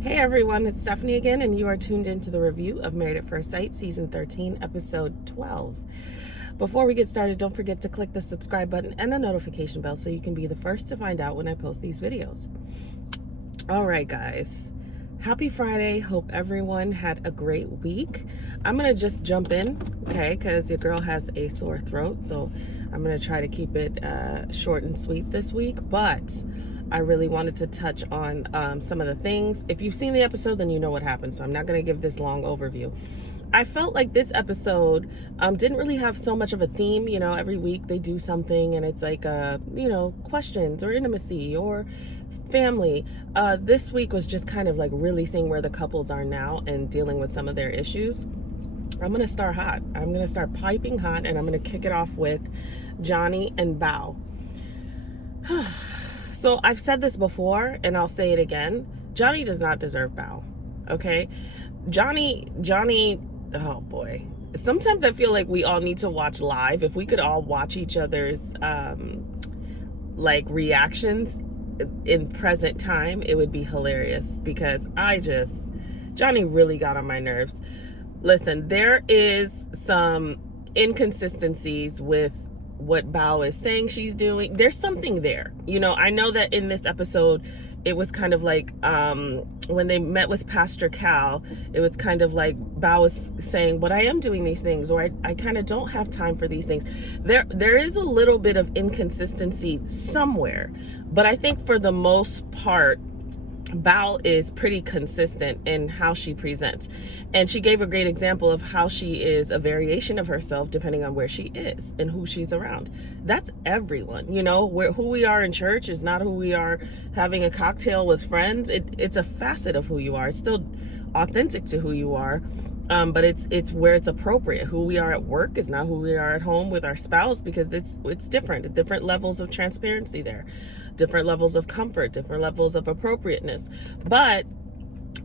Hey everyone, it's Stephanie again, and you are tuned into the review of Married at First Sight, Season 13, Episode 12. Before we get started, don't forget to click the subscribe button and the notification bell so you can be the first to find out when I post these videos. All right, guys. Happy Friday. Hope everyone had a great week. I'm going to just jump in, okay, because your girl has a sore throat, so I'm going to try to keep it short and sweet this week, but I really wanted to touch on some of the things. If you've seen the episode, then you know what happened, so I'm not going to give this long overview. I felt like this episode didn't really have so much of a theme. You know, every week they do something and it's like, questions or intimacy or family. This week was just kind of like really seeing where the couples are now and dealing with some of their issues. I'm going to start hot. I'm going to start piping hot, and I'm going to kick it off with Johnny and Bao. So I've said this before, and I'll say it again. Johnny does not deserve Bao, okay? Johnny, oh boy. Sometimes I feel like we all need to watch live. If we could all watch each other's, reactions in present time, it would be hilarious, because Johnny really got on my nerves. Listen, there is some inconsistencies with what Bao is saying she's doing. There's something there. You know, I know that in this episode, it was kind of like when they met with Pastor Cal, it was kind of like Bao was saying, but I am doing these things, or I kind of don't have time for these things. There is a little bit of inconsistency somewhere, but I think for the most part, Bao is pretty consistent in how she presents. And she gave a great example of how she is a variation of herself depending on where she is and who she's around. That's everyone, you know, who we are in church is not who we are having a cocktail with friends. It's a facet of who you are. It's still authentic to who you are. But it's where it's appropriate. Who we are at work is not who we are at home with our spouse, because it's different levels of transparency there, different levels of comfort, different levels of appropriateness. But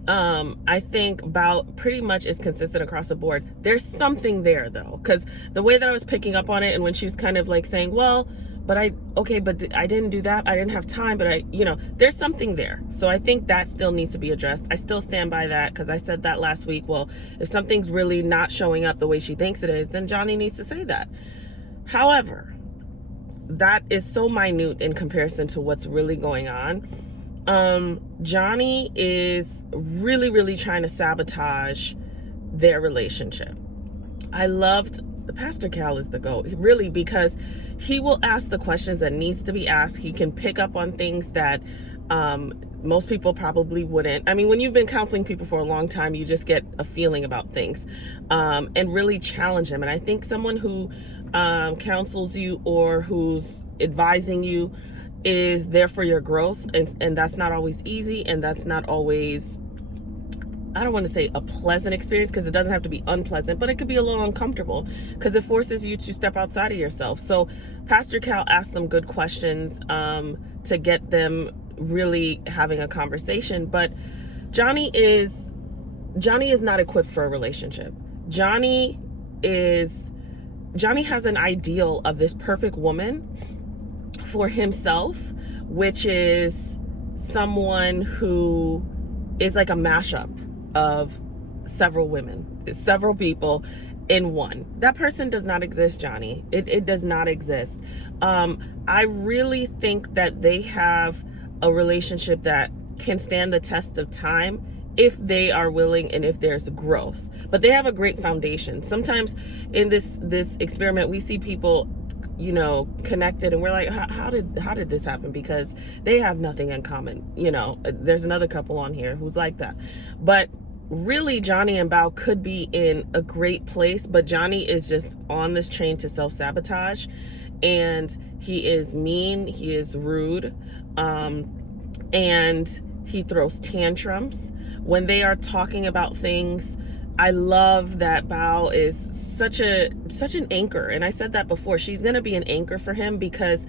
I think Bao pretty much is consistent across the board. There's something there though, because the way that I was picking up on it, and when she was kind of like saying, well, but I didn't do that. I didn't have time, but there's something there. So I think that still needs to be addressed. I still stand by that, because I said that last week. Well, if something's really not showing up the way she thinks it is, then Johnny needs to say that. However, that is so minute in comparison to what's really going on. Johnny is really, really trying to sabotage their relationship. I loved Pastor Cal is the GOAT, really, because he will ask the questions that needs to be asked. He can pick up on things that most people probably wouldn't. I mean, when you've been counseling people for a long time, you just get a feeling about things, and really challenge them. And I think someone who counsels you or who's advising you is there for your growth, and that's not always easy, and that's not always, I don't want to say a pleasant experience, because it doesn't have to be unpleasant, but it could be a little uncomfortable because it forces you to step outside of yourself. So Pastor Cal asked some good questions to get them really having a conversation. But Johnny is not equipped for a relationship. Johnny has an ideal of this perfect woman for himself, which is someone who is like a mashup of several women, several people in one. That person does not exist, Johnny. It does not exist. I really think that they have a relationship that can stand the test of time if they are willing and if there's growth. But they have a great foundation. Sometimes in this experiment, we see people, connected, and we're like, how did this happen? Because they have nothing in common. There's another couple on here who's like that. But really, Johnny and Bao could be in a great place, but Johnny is just on this train to self-sabotage, and he is mean, he is rude, and he throws tantrums when they are talking about things. I love that Bao is such an anchor, and I said that before. She's going to be an anchor for him, because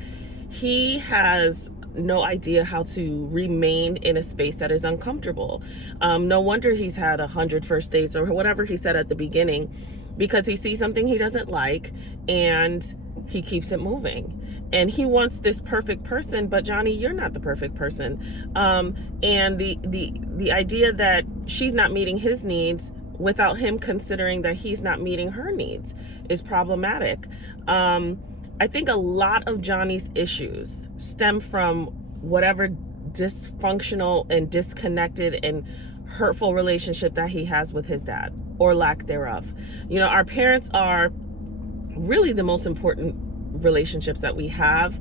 he has no idea how to remain in a space that is uncomfortable. No wonder he's had 100 first dates, or whatever he said at the beginning, because he sees something he doesn't like and he keeps it moving. and he wants this perfect person, but Johnny, you're not the perfect person. And the idea that she's not meeting his needs without him considering that he's not meeting her needs is problematic. I think a lot of Johnny's issues stem from whatever dysfunctional and disconnected and hurtful relationship that he has with his dad, or lack thereof. Our parents are really the most important relationships that we have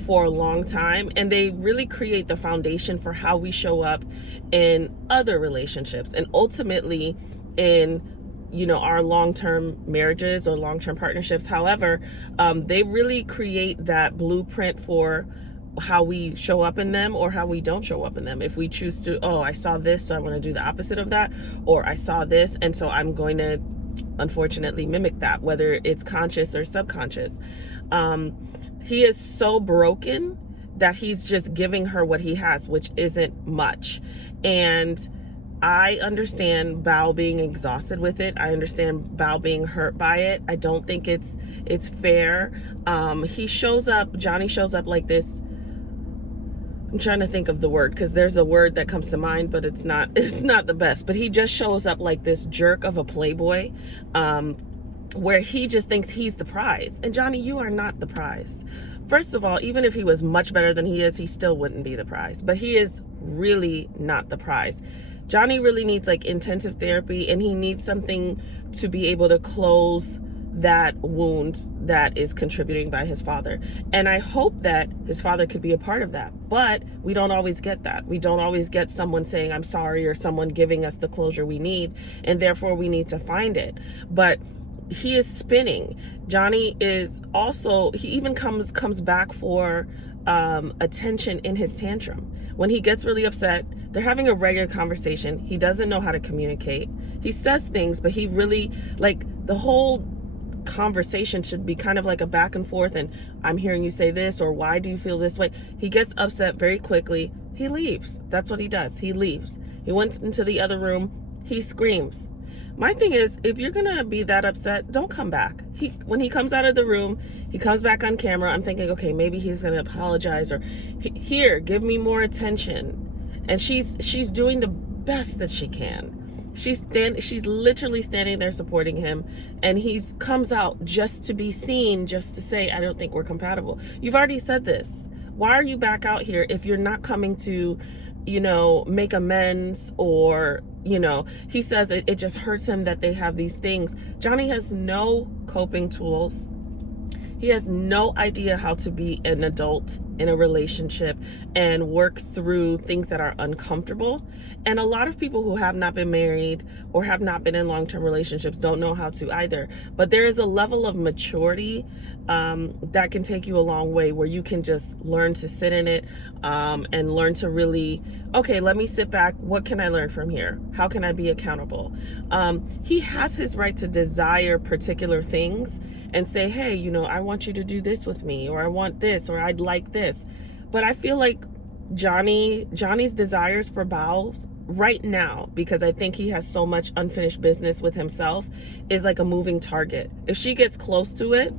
for a long time, and they really create the foundation for how we show up in other relationships, and ultimately in our long-term marriages or long-term partnerships. However, they really create that blueprint for how we show up in them or how we don't show up in them. If we choose to, I saw this, so I want to do the opposite of that, or I saw this, and so I'm going to unfortunately mimic that, whether it's conscious or subconscious. He is so broken that he's just giving her what he has, which isn't much. And I understand Bao being exhausted with it. I understand Bao being hurt by it. I don't think it's fair. Johnny shows up like this. I'm trying to think of the word, because there's a word that comes to mind, but it's not the best. But he just shows up like this jerk of a playboy, where he just thinks he's the prize. And Johnny, you are not the prize. First of all, even if he was much better than he is, he still wouldn't be the prize. But he is really not the prize. Johnny really needs intensive therapy, and he needs something to be able to close that wound that is contributing by his father. And I hope that his father could be a part of that, but we don't always get that. We don't always get someone saying, I'm sorry, or someone giving us the closure we need, and therefore we need to find it. But he is spinning. Johnny is also, he even comes back for attention in his tantrum. When he gets really upset, they're having a regular conversation. He doesn't know how to communicate. He says things, but he really, the whole conversation should be kind of like a back and forth, and I'm hearing you say this, or why do you feel this way? He gets upset very quickly. He leaves. That's what he does. He leaves. He went into the other room. He screams. My thing is, if you're gonna be that upset, don't come back. When he comes out of the room, he comes back on camera. I'm thinking, okay, maybe he's gonna apologize, or here, give me more attention. And she's doing the best that she can. She's literally standing there supporting him, and he comes out just to be seen, just to say, I don't think we're compatible. You've already said this. Why are you back out here if you're not coming to, make amends? Or, he says it just hurts him that they have these things. Johnny has no coping tools. He has no idea how to be an adult in a relationship and work through things that are uncomfortable. And a lot of people who have not been married or have not been in long-term relationships don't know how to either. But there is a level of maturity that can take you a long way, where you can just learn to sit in it and learn to really, okay, let me sit back. What can I learn from here? How can I be accountable? He has his right to desire particular things and say, hey, I want you to do this with me, or I want this, or I'd like this. But I feel like Johnny's desires for Bao right now, because I think he has so much unfinished business with himself, is like a moving target. If she gets close to it,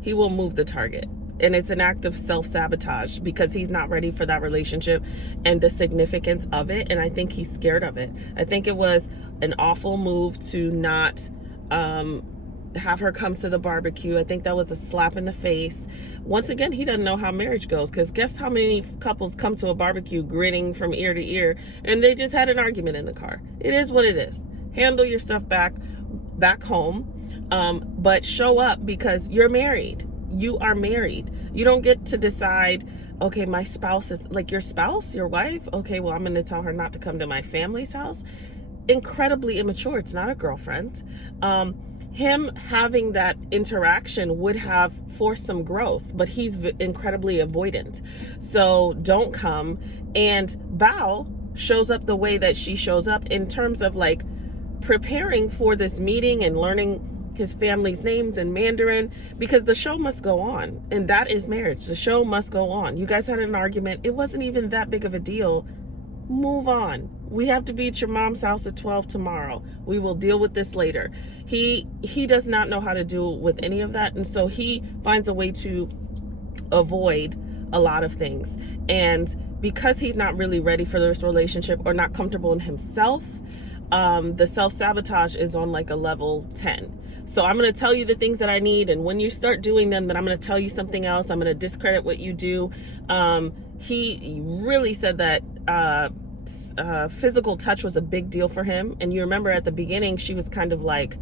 he will move the target. And it's an act of self-sabotage, because he's not ready for that relationship and the significance of it. And I think he's scared of it. I think it was an awful move to not have her come to the barbecue. I think that was a slap in the face. Once again, he doesn't know how marriage goes, because guess how many couples come to a barbecue grinning from ear to ear, and they just had an argument in the car. It is what it is. Handle your stuff back home, but show up, because you're married. You are married. You don't get to decide, okay, my spouse is your spouse, your wife. Okay, well, I'm going to tell her not to come to my family's house. Incredibly immature. It's not a girlfriend. Him having that interaction would have forced some growth, but he's incredibly avoidant. So don't come. And Bao shows up the way that she shows up, in terms of preparing for this meeting and learning his family's names in Mandarin, because the show must go on, and that is marriage. The show must go on. You guys had an argument. It wasn't even that big of a deal. Move on. we have to be at your mom's house at 12 tomorrow. We will deal with this later. He does not know how to deal with any of that. And so he finds a way to avoid a lot of things. And because he's not really ready for this relationship or not comfortable in himself, the self-sabotage is on like a level 10. So I'm going to tell you the things that I need, and when you start doing them, then I'm going to tell you something else. I'm going to discredit what you do. He really said that physical touch was a big deal for him. And you remember at the beginning, she was kind of like,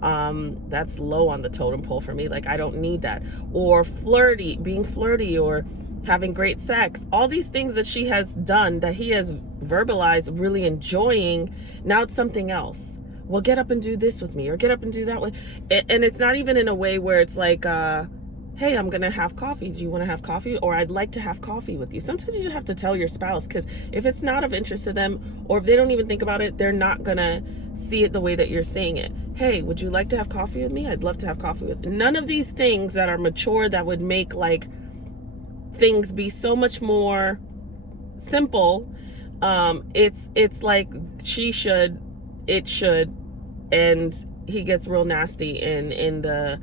that's low on the totem pole for me. Like, I don't need that. Or being flirty, or having great sex. All these things that she has done, that he has verbalized, really enjoying. Now it's something else. Well, get up and do this with me, or get up and do that with. And it's not even in a way where it's like, hey, I'm gonna have coffee. Do you want to have coffee? Or I'd like to have coffee with you. Sometimes you just have to tell your spouse, because if it's not of interest to them, or if they don't even think about it, they're not gonna see it the way that you're seeing it. Hey, would you like to have coffee with me? I'd love to have coffee with you. None of these things that are mature, that would make like things be so much more simple. It's like it should, and he gets real nasty in the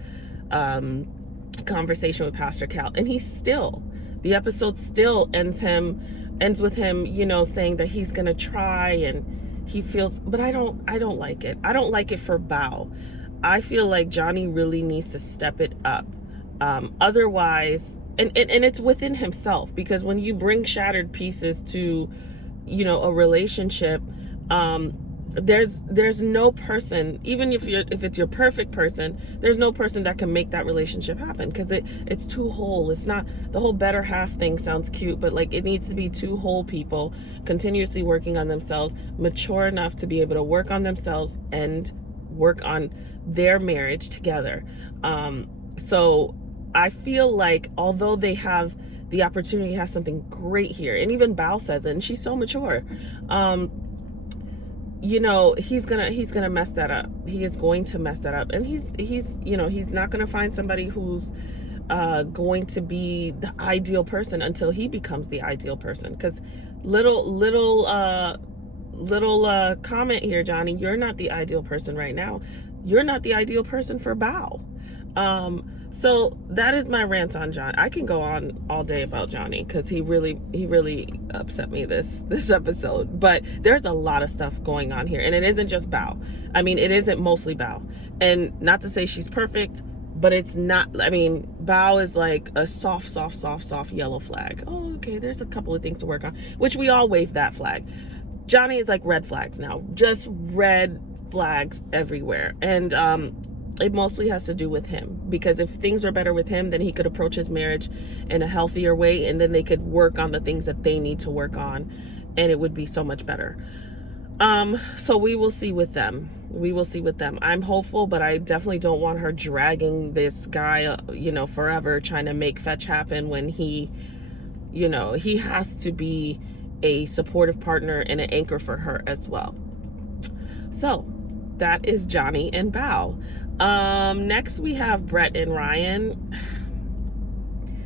conversation with Pastor Cal, and the episode still ends with him, saying that he's gonna try, and he feels, but I don't like it. I don't like it for Bao. I feel like Johnny really needs to step it up. Otherwise, and it's within himself, because when you bring shattered pieces to, a relationship, there's no person, even if it's your perfect person, there's no person that can make that relationship happen, because it's too whole. It's not, the whole better half thing sounds cute, but like, it needs to be two whole people continuously working on themselves, mature enough to be able to work on themselves and work on their marriage together. So I feel like, although they have the opportunity to have something great here, and even Bao says it, and she's so mature, he's gonna mess that up. He is going to mess that up, and he's not gonna find somebody who's going to be the ideal person until he becomes the ideal person. Because little comment here, Johnny, you're not the ideal person right now. You're not the ideal person for Bao. So that is my rant on John. I can go on all day about Johnny, because he really upset me this episode. But there's a lot of stuff going on here, and it isn't just Bao. I mean, it isn't mostly Bao. And not to say she's perfect, but it's not. I mean, Bao is like a soft yellow flag. Oh, okay, there's a couple of things to work on, which we all wave that flag. Johnny is like red flags now, just red flags everywhere. And it mostly has to do with him, because if things are better with him, then he could approach his marriage in a healthier way, and then they could work on the things that they need to work on, and it would be so much better. So we will see with them. I'm hopeful, but I definitely don't want her dragging this guy, forever, trying to make fetch happen, when he has to be a supportive partner and an anchor for her as well. So that is Johnny and Bao. Next we have Brett and Ryan.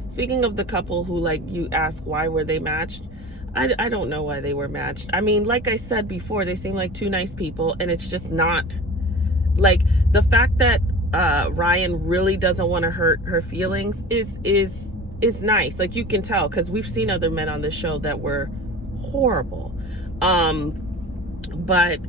Speaking of the couple who, like, you ask why were they matched, I don't know why they were matched. I mean, like I said before, they seem like two nice people, and it's just not, like, the fact that Ryan really doesn't want to hurt her feelings is nice. Like, you can tell, because we've seen other men on this show that were horrible. But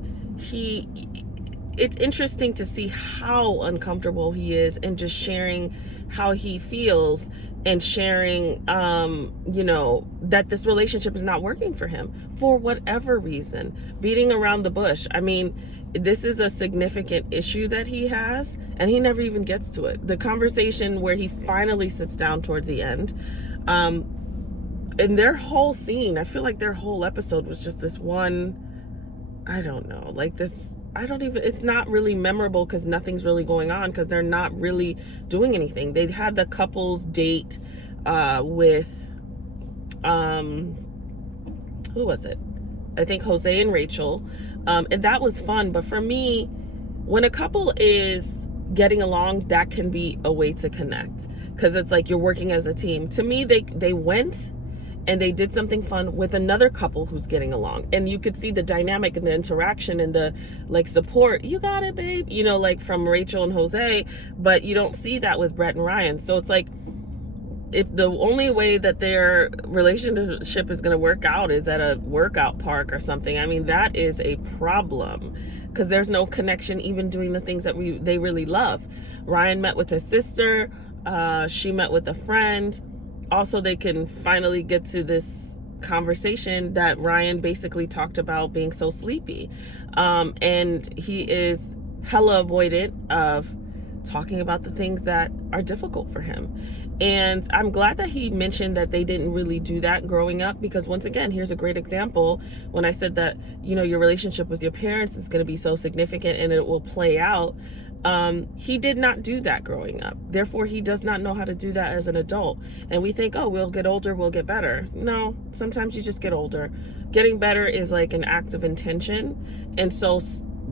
it's interesting to see how uncomfortable he is, and just sharing how he feels, and sharing, that this relationship is not working for him for whatever reason, beating around the bush. I mean, this is a significant issue that he has, and he never even gets to it. The conversation where he finally sits down toward the end, and their whole scene, I feel like their whole episode was just this one, I don't know, like this, it's not really memorable, because nothing's really going on, because they're not really doing anything. They had the couples date with, who was it? I think Jose and Rachel. And that was fun. But for me, when a couple is getting along, that can be a way to connect, because it's like you're working as a team. To me, they went, and they did something fun with another couple who's getting along, and you could see the dynamic and the interaction and the like support. You got it, babe, you know, like from Rachel and Jose, but you don't see that with Brett and Ryan. So it's like, if the only way that their relationship is going to work out is at a workout park or something, I mean, that is a problem, because there's no connection even doing the things that they really love. Ryan met with his sister, she met with a friend. Also, they can finally get to this conversation that Ryan basically talked about being so sleepy, and he is hella avoidant of talking about the things that are difficult for him. And I'm glad that he mentioned that they didn't really do that growing up, because once again, here's a great example. When I said that, you know, your relationship with your parents is going to be so significant and it will play out, he did not do that growing up. Therefore, he does not know how to do that as an adult. And we think, oh, we'll get older, we'll get better. No, sometimes you just get older. Getting better is like an act of intention. And so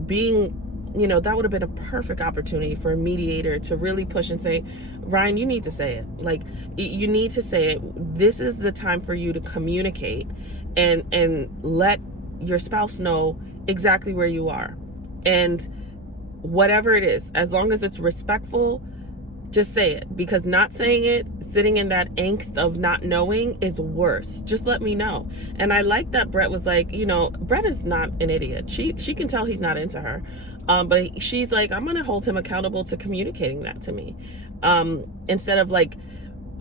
being, you know, that would have been a perfect opportunity for a mediator to really push and say, Ryan, you need to say it. Like, you need to say it. This is the time for you to communicate and let your spouse know exactly where you are. And whatever it is, as long as it's respectful, just say it. Because not saying it, sitting in that angst of not knowing, is worse. Just let me know. And I like that Brett was like, you know, Brett is not an idiot. She can tell he's not into her. But she's like, I'm going to hold him accountable to communicating that to me. Instead of like,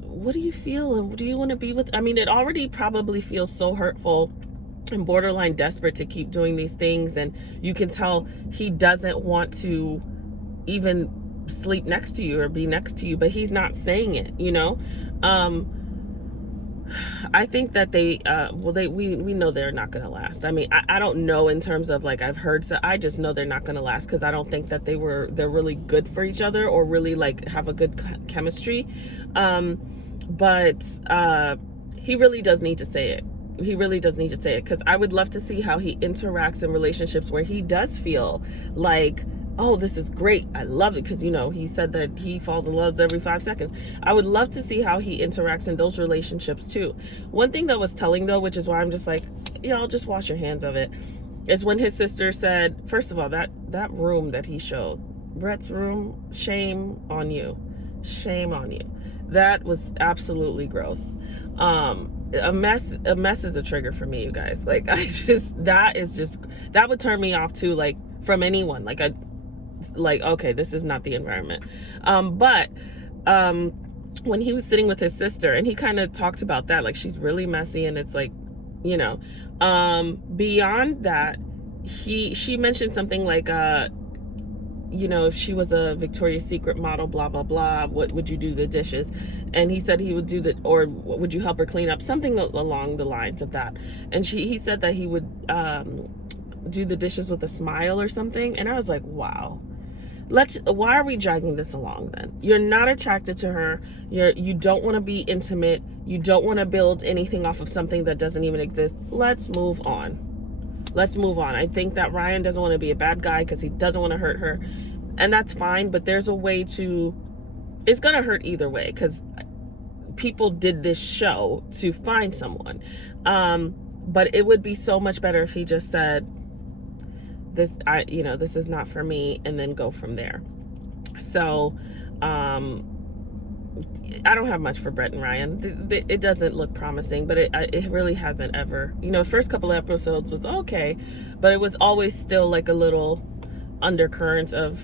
what do you feel? And do you want to be with? I mean, it already probably feels so hurtful and borderline desperate to keep doing these things. And you can tell he doesn't want to even sleep next to you or be next to you, but he's not saying it, you know? I think that we know they're not going to last. I mean, I don't know in terms of like, I've heard, so I just know they're not going to last, because I don't think that they're really good for each other or really like have a good chemistry. But he really does need to say it. He really does need to say it, because I would love to see how he interacts in relationships where he does feel like, oh, this is great, I love it, because, you know, he said that he falls in love every 5 seconds. I would love to see how he interacts in those relationships too. One thing that was telling though, which is why I'm just like, y'all just wash your hands of it, is when his sister said, first of all, that room that he showed, Brett's room, shame on you. That was absolutely gross. A mess is a trigger for me, you guys. Like, that would turn me off too, like, from anyone. Like, okay, this is not the environment. But when he was sitting with his sister, and he kind of talked about that, like, she's really messy, and it's like, you know, beyond that, she mentioned something like, you know, if she was a Victoria's Secret model, blah, blah, blah, what would you do the dishes? And he said he would do or would you help her clean up? Something along the lines of that. And he said that he would do the dishes with a smile or something. And I was like, wow. Why are we dragging this along then? You're not attracted to her. You don't want to be intimate. You don't want to build anything off of something that doesn't even exist. Let's move on. I think that Ryan doesn't want to be a bad guy because he doesn't want to hurt her. And that's fine, but there's a way to, it's going to hurt either way, because people did this show to find someone. But it would be so much better if he just said, this is not for me, and then go from there. So, I don't have much for Brett and Ryan. It doesn't look promising, but it really hasn't ever. You know, first couple of episodes was okay, but it was always still like a little undercurrent of,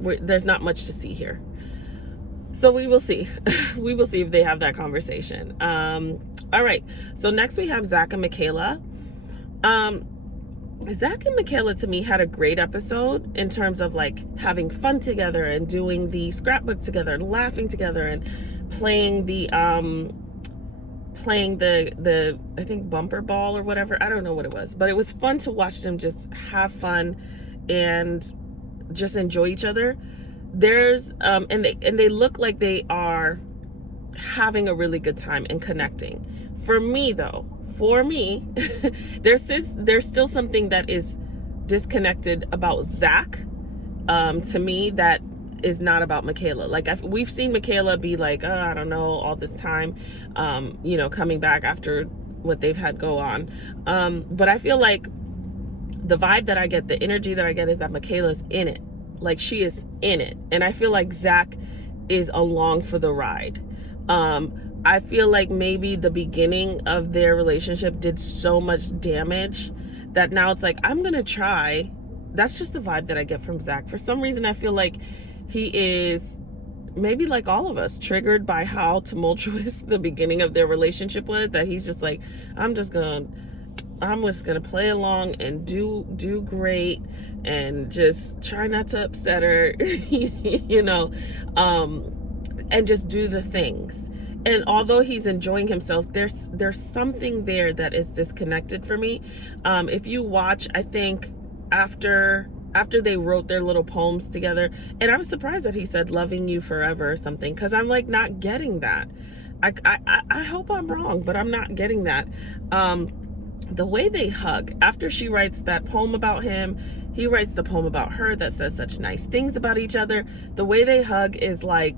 there's not much to see here. So we will see. We will see if they have that conversation. All right. So next we have Zach and Michaela. Zach and Michaela, to me, had a great episode in terms of like having fun together and doing the scrapbook together and laughing together and playing the I think bumper ball or whatever. I don't know what it was, but it was fun to watch them just have fun and just enjoy each other. There's and they look like they are having a really good time and connecting. For me, there's still something that is disconnected about Zach, to me, that is not about Michaela. Like we've seen Michaela be like, oh, I don't know, all this time, coming back after what they've had go on. But I feel like the vibe that I get, the energy that I get is that Michaela's in it. Like she is in it. And I feel like Zach is along for the ride. I feel like maybe the beginning of their relationship did so much damage that now it's like, I'm going to try. That's just the vibe that I get from Zach. For some reason, I feel like he is, maybe like all of us, triggered by how tumultuous the beginning of their relationship was, that he's just like, I'm just gonna play along and do great and just try not to upset her, and just do the things. And although he's enjoying himself, there's something there that is disconnected for me. If you watch, I think after they wrote their little poems together, and I was surprised that he said loving you forever or something, because I'm like not getting that. I hope I'm wrong, but I'm not getting that. The way they hug after she writes that poem about him, he writes the poem about her that says such nice things about each other. The way they hug is like,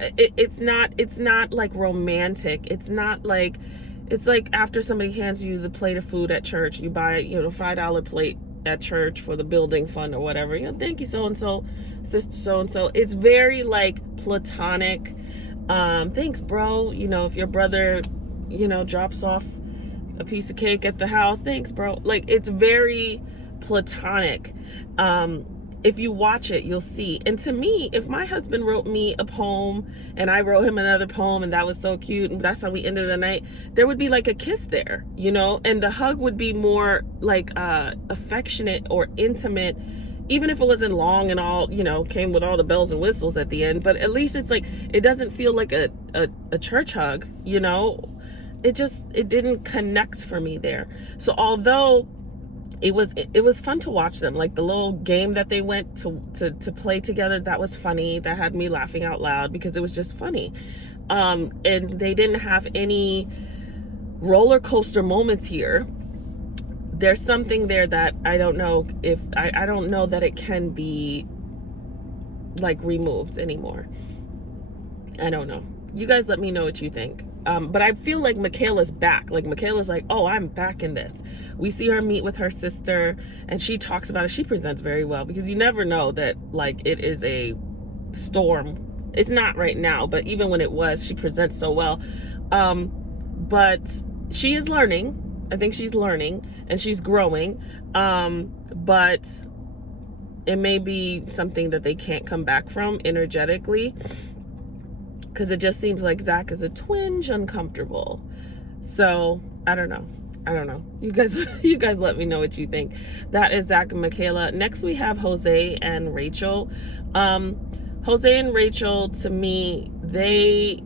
it's not like romantic. It's like after somebody hands you the plate of food at church, you buy, $5 plate at church for the building fund or whatever, thank you so-and-so, sister so-and-so. It's very like platonic. Thanks, bro. If your brother, drops off a piece of cake at the house, thanks, bro. Like, it's very platonic. If you watch it, you'll see. And to me, if my husband wrote me a poem and I wrote him another poem and that was so cute and that's how we ended the night, there would be like a kiss there, and the hug would be more like affectionate or intimate, even if it wasn't long and all, came with all the bells and whistles at the end. But at least it's like, it doesn't feel like a church hug, it didn't connect for me there. So although it was fun to watch them, like the little game that they went to play together, that was funny. That had me laughing out loud because it was just funny. And they didn't have any roller coaster moments here. There's something there that I don't know if I don't know that it can be like removed anymore. I don't know. You guys let me know what you think. But I feel like Michaela's back. Like Michaela's like, oh, I'm back in this. We see her meet with her sister and she talks about it. She presents very well, because you never know that like it is a storm. It's not right now, but even when it was, she presents so well. But she is learning. I think she's learning and she's growing. But it may be something that they can't come back from energetically, because it just seems like Zach is a twinge uncomfortable. So I don't know. You guys let me know what you think. That is Zach and Michaela. Next we have Jose and Rachel. Jose and Rachel, to me, they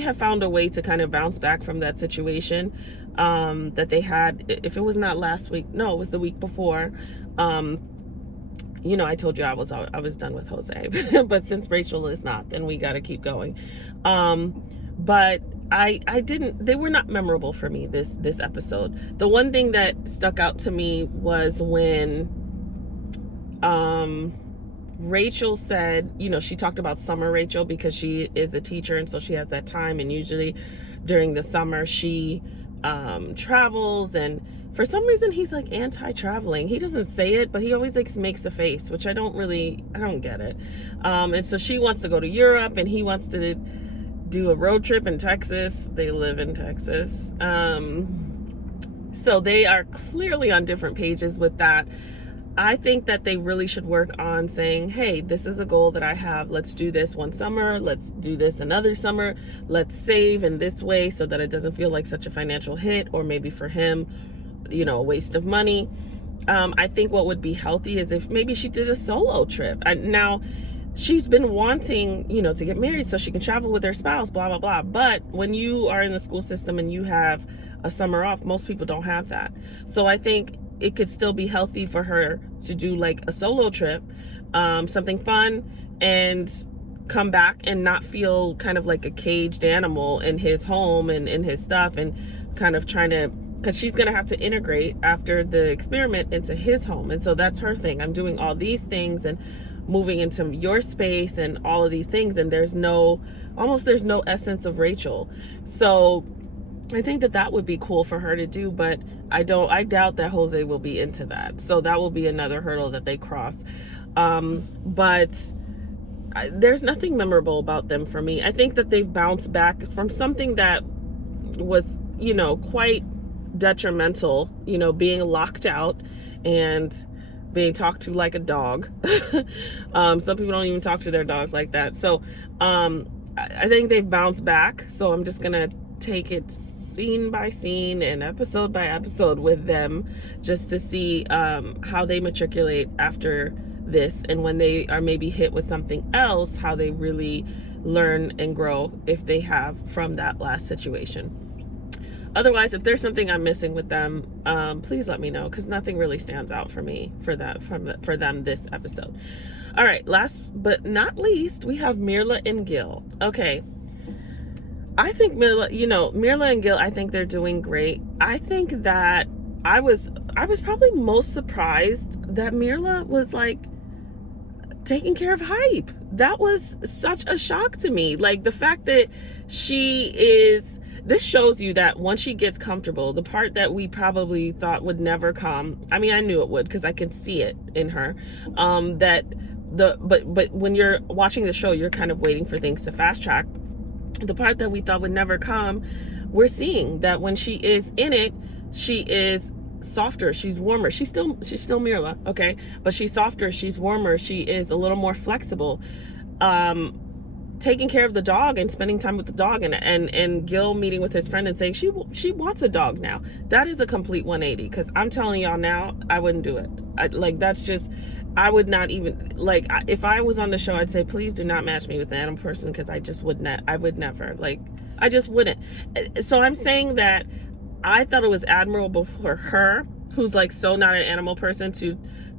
have found a way to kind of bounce back from that situation that they had. If it was not last week, no, it was the week before. I told you I was done with Jose, but since Rachel is not, then we got to keep going. But they were not memorable for me this episode. The one thing that stuck out to me was when Rachel said, she talked about summer Rachel, because she is a teacher and so she has that time, and usually during the summer she travels, and for some reason he's like anti-traveling. He doesn't say it, but he always like makes the face, which I don't get it. And so she wants to go to Europe and he wants to do a road trip in Texas. They live in Texas. So they are clearly on different pages with that. I think that they really should work on saying, hey, this is a goal that I have. Let's do this one summer. Let's do this another summer. Let's save in this way so that it doesn't feel like such a financial hit, or maybe for him, a waste of money. I think what would be healthy is if maybe she did a solo trip. Now, she's been wanting, to get married so she can travel with her spouse, blah, blah, blah. But when you are in the school system and you have a summer off, most people don't have that. So I think it could still be healthy for her to do like a solo trip, something fun, and come back and not feel kind of like a caged animal in his home and in his stuff, and kind of trying to because she's going to have to integrate after the experiment into his home. And so that's her thing. I'm doing all these things and moving into your space and all of these things. And there's no essence of Rachel. So I think that would be cool for her to do, but I doubt that Jose will be into that. So that will be another hurdle that they cross. But there's nothing memorable about them for me. I think that they've bounced back from something that was, quite detrimental, being locked out and being talked to like a dog. Some people don't even talk to their dogs like that. So I think they've bounced back. So I'm just gonna take it scene by scene and episode by episode with them, just to see how they matriculate after this, and when they are maybe hit with something else, how they really learn and grow, if they have, from that last situation. Otherwise, if there's something I'm missing with them, please let me know, because nothing really stands out for me for them this episode. All right, last but not least, we have Mirla and Gil. Okay, I think Mirla and Gil, I think they're doing great. I think that I was probably most surprised that Mirla was like taking care of Hype. That was such a shock to me. Like, the fact that this shows you that once she gets comfortable, the part that we probably thought would never come, I mean, I knew it would, because I can see it in her, but when you're watching the show, you're kind of waiting for things to fast track. The part that we thought would never come, we're seeing that when she is in it, she is softer, she's warmer. She's still Mirla, okay, but she's softer, she's warmer, she is a little more flexible. Taking care of the dog and spending time with the dog, and Gil meeting with his friend and saying she wants a dog now. That is a complete 180, because I'm telling y'all now, I wouldn't do it. I would not even, like, if I was on the show, I'd say, please do not match me with an animal person, because I would never, like, I just wouldn't. So I'm saying that I thought it was admirable for her, who's like so not an animal person,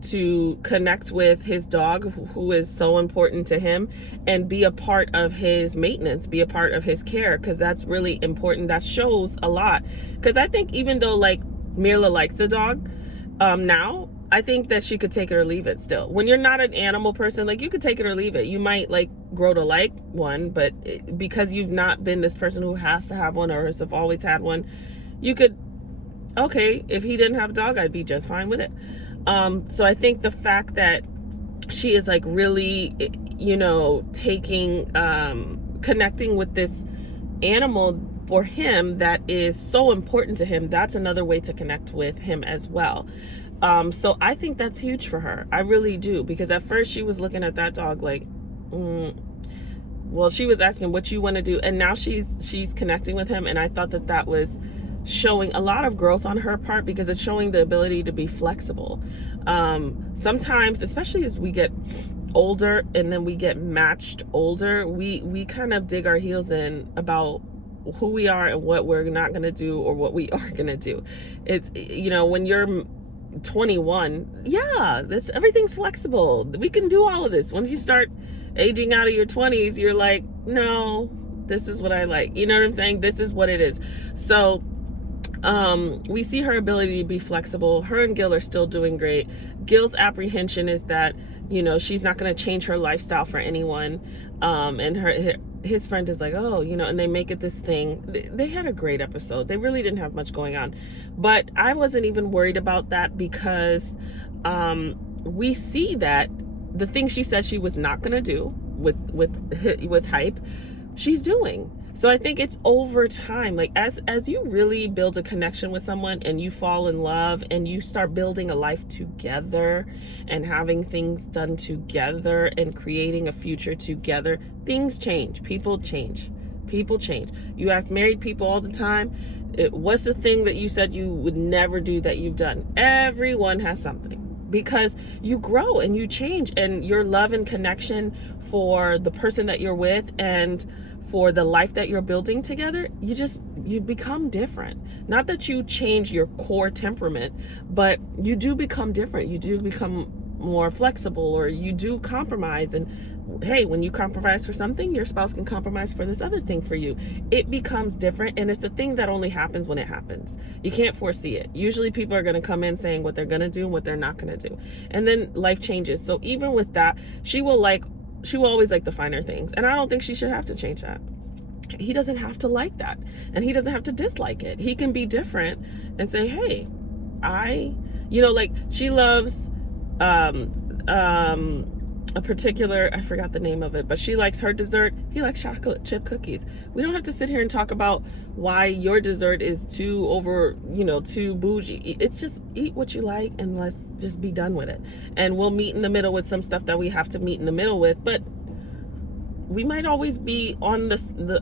to connect with his dog, who is so important to him, and be a part of his maintenance, be a part of his care, because that's really important. That shows a lot, because I think even though, like, Mirla likes the dog now, I think that she could take it or leave it still. When you're not an animal person, like, you could take it or leave it. You might, like, grow to like one, but because you've not been this person who has to have one or has always had one, you could, okay, if he didn't have a dog, I'd be just fine with it. So I think the fact that she is, like, really, connecting with this animal for him that is so important to him, that's another way to connect with him as well. So I think that's huge for her. I really do, because at first she was looking at that dog like, well, she was asking what you want to do, and now she's connecting with him, and I thought that was showing a lot of growth on her part, because it's showing the ability to be flexible. Sometimes, especially as we get older and then we get matched older, we kind of dig our heels in about who we are and what we're not going to do, or what we are going to do. It's, when you're 21, yeah, everything's flexible. We can do all of this. Once you start aging out of your 20s, you're like, no, this is what I like. You know what I'm saying? This is what it is. So we see her ability to be flexible. Her and Gil are still doing great. Gil's apprehension is that, she's not going to change her lifestyle for anyone. And his friend is like, oh, and they make it this thing. They had a great episode. They really didn't have much going on, but I wasn't even worried about that, because we see that the thing she said she was not going to do with Hype, she's doing. So I think it's over time, like, as you really build a connection with someone and you fall in love and you start building a life together and having things done together and creating a future together, things change. People change. You ask married people all the time, what's the thing that you said you would never do that you've done? Everyone has something, because you grow and you change, and your love and connection for the person that you're with and for the life that you're building together, you become different. Not that you change your core temperament, but you do become different. You do become more flexible, or you do compromise, and hey, when you compromise for something, your spouse can compromise for this other thing for you. It becomes different, and it's a thing that only happens when it happens. You can't foresee it. Usually people are going to come in saying what they're going to do and what they're not going to do, and then life changes. So even with that, she will always like the finer things, and I don't think she should have to change that. He doesn't have to like that, and he doesn't have to dislike it. He can be different and say, hey, like she loves a particular, I forgot the name of it, but she likes her dessert. He likes chocolate chip cookies. We don't have to sit here and talk about why your dessert is too bougie. It's just eat what you like, and let's just be done with it. And we'll meet in the middle with some stuff that we have to meet in the middle with, but we might always be on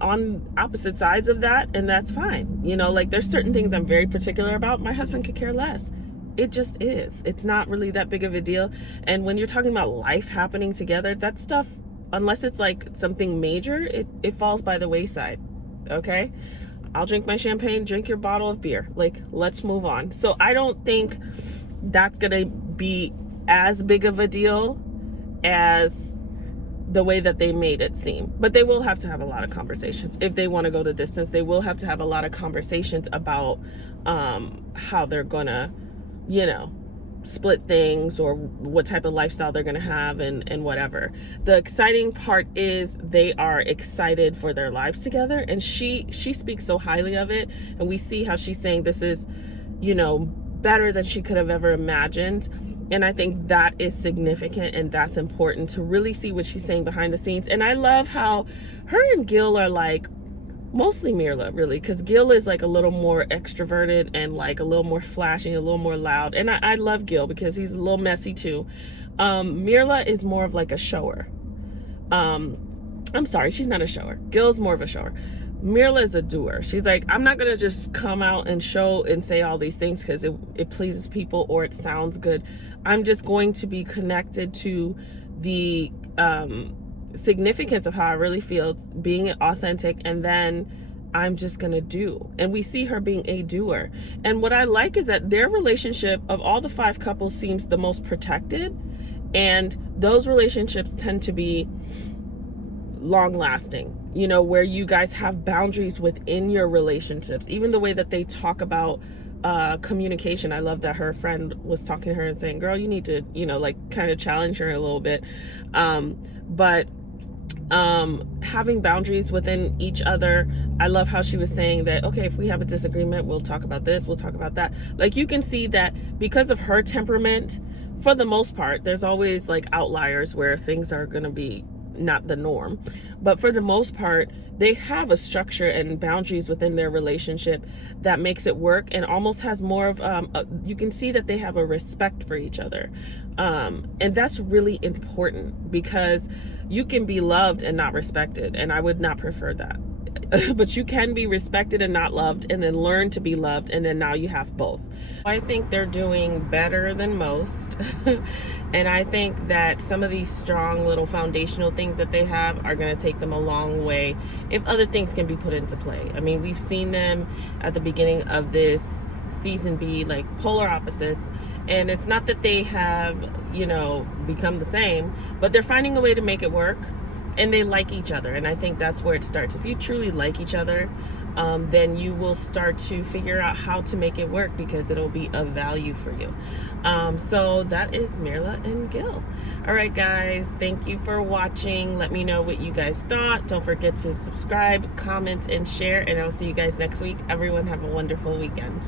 on opposite sides of that, and that's fine. Like there's certain things I'm very particular about. My husband could care less. It just is. It's not really that big of a deal. And when you're talking about life happening together, that stuff, unless it's like something major, it falls by the wayside. Okay? I'll drink my champagne, drink your bottle of beer. Like, let's move on. So I don't think that's going to be as big of a deal as the way that they made it seem. But they will have to have a lot of conversations. If they want to go the distance, they will have to have a lot of conversations about how they're going to split things, or what type of lifestyle they're going to have, and whatever. The exciting part is they are excited for their lives together, and she speaks so highly of it, and we see how she's saying this is better than she could have ever imagined. And I think that is significant, and that's important to really see what she's saying behind the scenes. And I love how her and Gil are like, mostly Mirla, really, because Gil is like a little more extroverted and like a little more flashy, a little more loud. And I love Gil because he's a little messy too. Mirla is more of like a shower. I'm sorry, she's not a shower. Gil's more of a shower. Mirla is a doer. She's like, I'm not going to just come out and show and say all these things because it pleases people or it sounds good. I'm just going to be connected to the significance of how I really feel, being authentic, and then I'm just gonna do. And we see her being a doer. And what I like is that their relationship, of all the 5 couples, seems the most protected, and those relationships tend to be long lasting, where you guys have boundaries within your relationships. Even the way that they talk about communication. I love that her friend was talking to her and saying, girl, you need to kind of challenge her a little bit. But having boundaries within each other. I love how she was saying that, okay, if we have a disagreement, we'll talk about this, we'll talk about that. Like, you can see that because of her temperament, for the most part, there's always like outliers where things are going to be not the norm, but for the most part, they have a structure and boundaries within their relationship that makes it work, and almost has more of you can see that they have a respect for each other, and that's really important, because you can be loved and not respected, and I would not prefer that. But you can be respected and not loved, and then learn to be loved, and then now you have both. I think they're doing better than most. And I think that some of these strong little foundational things that they have are going to take them a long way if other things can be put into play. I mean, we've seen them at the beginning of this season be like polar opposites, and it's not that they have, become the same, but they're finding a way to make it work. And they like each other, and I think that's where it starts. If you truly like each other, then you will start to figure out how to make it work, because it'll be of value for you. So that is Mirla and Gil. All right, guys, thank you for watching. Let me know what you guys thought. Don't forget to subscribe, comment, and share, and I'll see you guys next week. Everyone have a wonderful weekend.